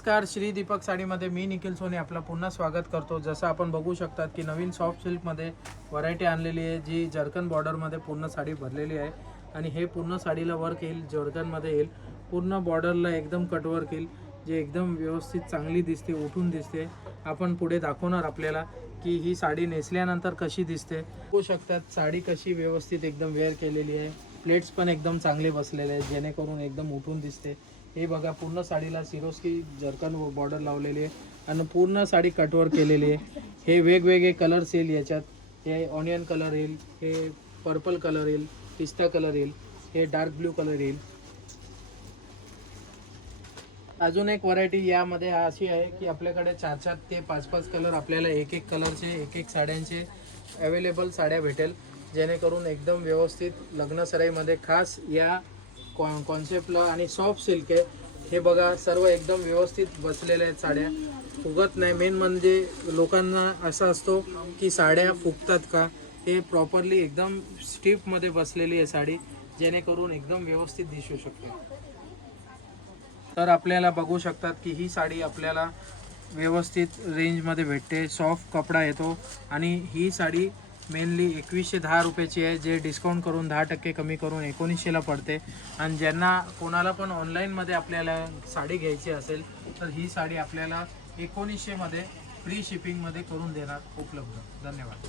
नमस्कार, श्री दीपक साडीमध्ये मी निखिल सोनी आपलं पुन्हा स्वागत करतो। जसं आपण बघू शकतात की नवीन सॉफ्ट सिल्कमध्ये व्हरायटी आणलेली आहे, जी जर्कन बॉर्डरमध्ये पूर्ण साडी भरलेली आहे। आणि हे पूर्ण साडीला वर्क येईल, जर्कनमध्ये येईल, पूर्ण बॉर्डरला एकदम कट वर्क येईल, जे एकदम व्यवस्थित चांगली दिसते, उठून दिसते। आपण पुढे दाखवणार आपल्याला की ही साडी नेसल्यानंतर कशी दिसते। बघू शकतात साडी कशी व्यवस्थित एकदम वेअर केलेली आहे, प्लेट्स पण एकदम चांगले बसलेले आहेत, जेणेकरून एकदम उठून दिसते। हे बघा पूर्ण साडीला सिरोस्की जर्कन बॉर्डर लावलेली आहे आणि पूर्ण साडी कटवर केलेली आहे। हे वेगवेगळे कलर्स येईल याच्यात, हे ऑनियन कलर येईल, हे पर्पल कलर येईल, पिस्ता कलर येईल, हे डार्क ब्लू कलर येईल। अजून एक व्हरायटी यामध्ये अशी आहे की आपल्याकडे 4 ते 5 कलर, आपल्याला एक कलरचे एक साड्यांचे अवेलेबल साड्या भेटेल, जेणेकरून एकदम व्यवस्थित लग्नसराईमध्ये खास या कॉन्सेप्टला। आणि सॉफ्ट सिल्क आहे हे बघा, सर्व एकदम व्यवस्थित बसलेल्या आहेत, साड्या फुगत नाही। मेन म्हणजे लोकांना असं असतो की साड्या फुगतात का, हे प्रॉपरली एकदम स्टिफमध्ये बसलेली आहे साडी, जेणेकरून एकदम व्यवस्थित दिसू शकते। तर आपल्याला बघू शकतात की ही साडी आपल्याला व्यवस्थित रेंजमध्ये भेटते, सॉफ्ट कपडा येतो। आणि ही साडी मेनली 2110 रुपयाची आहे, जे डिस्काउंट करून 10% कमी करून 1900ला पडते। आणि ज्यांना कोणाला पण ऑनलाईनमध्ये आपल्याला साडी घ्यायची असेल तर ही साडी आपल्याला 1900मध्ये फ्री शिपिंगमध्ये करून देणार उपलब्ध। धन्यवाद।